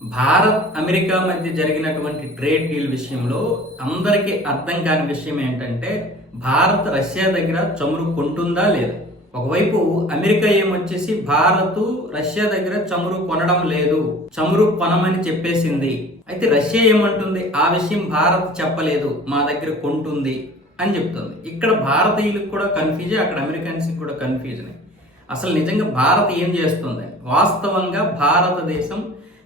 Bharat America మధ్య జరిగినటువంటి trade deal విషయంలో అందరికీ అర్థం కాని విషయం ఏంటంటే భారత్ రష్యా దగ్గర చమురు కొంటుందా లేదా? ఒకవైపు అమెరికా ఏమొచ్చేసి భారత్ రష్యా దగ్గర చమురు కొనడం లేదు చమురు కొనమని చెప్పేసింది. అయితే రష్యా ఏమంటుంది? ఆ విషయం భారత్ చెప్పలేదు మా దగ్గర కొంటుంది అని చెప్తుంది. ఇక్కడ భారతీయులకు కూడా కన్ఫ్యూజే అక్కడ అమెరికన్స్కి కూడా కన్ఫ్యూజన్ అసలు నిజంగా భారత్ ఏం చేస్తుంది? వాస్తవంగా భారతదేశం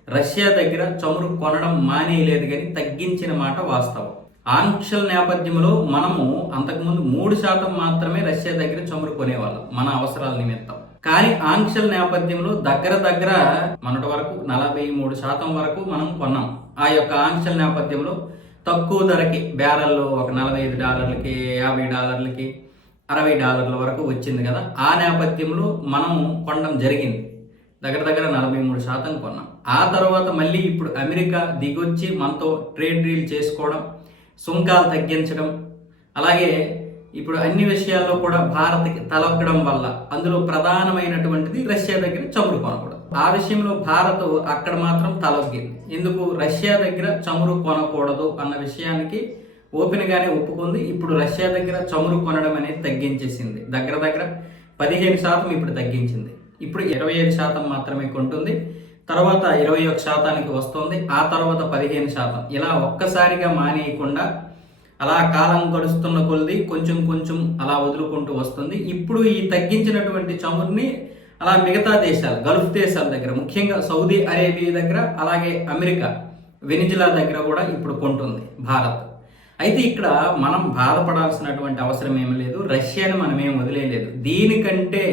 రష్యా దగ్గర చమురు కొనడం మానేయలేదు కానీ తగ్గించిన మాట వాస్తవం. ఆంక్షల నేపథ్యంలో మనము అంతకుముందు మూడు శాతం మాత్రమే రష్యా దగ్గర చమురు కొనేవాళ్ళం మన అవసరాల నిమిత్తం. కానీ ఆంక్షల నేపథ్యంలో దగ్గర దగ్గర మొన్నటి వరకు నలభై మూడు శాతం వరకు మనం కొన్నాం. ఆ యొక్క ఆంక్షల నేపథ్యంలో తక్కువ ధరకి బ్యారల్లో ఒక నలభై ఐదు డాలర్లకి యాభై డాలర్లకి అరవై డాలర్ల వరకు వచ్చింది కదా. ఆ నేపథ్యంలో మనం కొనడం జరిగింది. దగ్గర దగ్గర నలభై మూడు శాతం కొన్నాం. ఆ తర్వాత మళ్ళీ ఇప్పుడు అమెరికా దిగొచ్చి మనతో ట్రేడ్ డీల్ చేసుకోవడం సుంకాలు తగ్గించడం అలాగే ఇప్పుడు అన్ని విషయాల్లో కూడా భారత్కి తలొక్కడం వల్ల అందులో ప్రధానమైనటువంటిది రష్యా దగ్గర చమురు కొనకూడదు. ఆ విషయంలో భారత్ అక్కడ మాత్రం తలొగ్గింది. ఎందుకు రష్యా దగ్గర చమురు కొనకూడదు అన్న విషయానికి ఓపెన్గానే ఒప్పుకుంది. ఇప్పుడు రష్యా దగ్గర చమురు కొనడం అనేది తగ్గించేసింది. దగ్గర దగ్గర పదిహేను శాతం ఇప్పుడు తగ్గించింది. ఇప్పుడు ఇరవై ఐదు శాతం మాత్రమే కొంటుంది. తర్వాత ఇరవై ఒక శాతానికి వస్తుంది. ఆ తర్వాత పదిహేను శాతం. ఇలా ఒక్కసారిగా మానేయకుండా అలా కాలం గడుస్తున్న కొలది కొంచెం కొంచెం అలా వదులుకుంటూ వస్తుంది. ఇప్పుడు ఈ తగ్గించినటువంటి చమురుని అలా మిగతా దేశాలు గల్ఫ్ దేశాల దగ్గర ముఖ్యంగా సౌదీ అరేబియా దగ్గర అలాగే అమెరికా వెనిజులా దగ్గర కూడా ఇప్పుడు కొంటుంది భారత్. అయితే ఇక్కడ మనం బాధపడాల్సినటువంటి అవసరం ఏమీ లేదు. రష్యాని మనం ఏం వదిలేయలేదు. దీనికంటే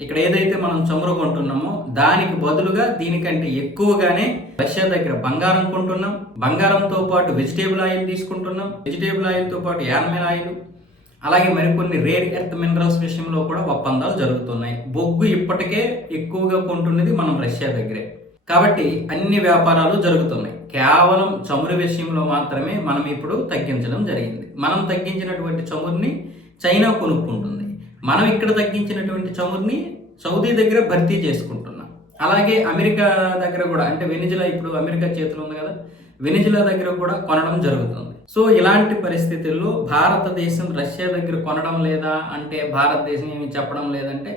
ఇక్కడ ఏదైతే మనం చమురు కొంటున్నామో దానికి బదులుగా దీనికంటే ఎక్కువగానే రష్యా దగ్గర బంగారం కొంటున్నాం. బంగారంతో పాటు వెజిటేబుల్ ఆయిల్ తీసుకుంటున్నాం. వెజిటేబుల్ ఆయిల్తో పాటు యానిమల్ ఆయిల్ అలాగే మరికొన్ని రేర్ ఎర్త్ మినరల్స్ విషయంలో కూడా ఒప్పందాలు జరుగుతున్నాయి. బొగ్గు ఇప్పటికే ఎక్కువగా కొంటున్నది మనం రష్యా దగ్గరే. కాబట్టి అన్ని వ్యాపారాలు జరుగుతున్నాయి. కేవలం చమురు విషయంలో మాత్రమే మనం ఇప్పుడు తగ్గించడం జరిగింది. మనం తగ్గించినటువంటి చమురుని చైనా కొనుక్కుంటుంది. మనం ఇక్కడ తగ్గించినటువంటి చమురుని సౌదీ దగ్గర భర్తీ చేసుకుంటున్నాం. అలాగే అమెరికా దగ్గర కూడా అంటే వెనిజులా ఇప్పుడు అమెరికా చేతిలో ఉంది కదా వెనిజులా దగ్గర కూడా కొనడం జరుగుతుంది. సో ఇలాంటి పరిస్థితుల్లో భారతదేశం రష్యా దగ్గర కొనడం లేదా అంటే భారతదేశం ఏమి చెప్పడం లేదంటే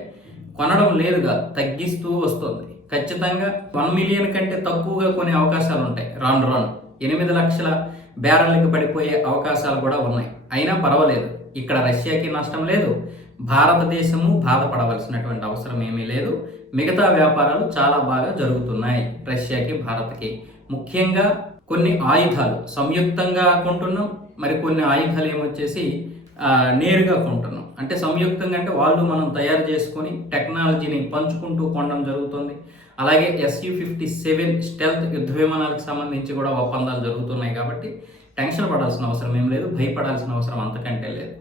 కొనడం లేదుగా తగ్గిస్తూ వస్తుంది. ఖచ్చితంగా వన్ మిలియన్ కంటే తక్కువగా కొనే అవకాశాలు ఉంటాయి. రాను రాను ఎనిమిది లక్షల బ్యారల్కి పడిపోయే అవకాశాలు కూడా ఉన్నాయి. అయినా పర్వాలేదు. ఇక్కడ రష్యాకి నష్టం లేదు భారతదేశము బాధపడవలసినటువంటి అవసరం ఏమీ లేదు. మిగతా వ్యాపారాలు చాలా బాగా జరుగుతున్నాయి రష్యాకి భారత్కి. ముఖ్యంగా కొన్ని ఆయుధాలు సంయుక్తంగా కొంటున్నాం. మరి కొన్ని ఆయుధాలు ఏమొచ్చేసి నేరుగా కొంటున్నాం. అంటే సంయుక్తంగా అంటే వాళ్ళు మనం తయారు చేసుకొని టెక్నాలజీని పంచుకుంటూ కొనడం జరుగుతుంది. అలాగే ఎస్యూ ఫిఫ్టీ సెవెన్ స్టెల్త్ యుద్ధ విమానాలకు సంబంధించి కూడా ఒప్పందాలు జరుగుతున్నాయి కాబట్టి టెన్షన్ పడాల్సిన అవసరం ఏం లేదు భయపడాల్సిన అవసరం అంతకంటే లేదు.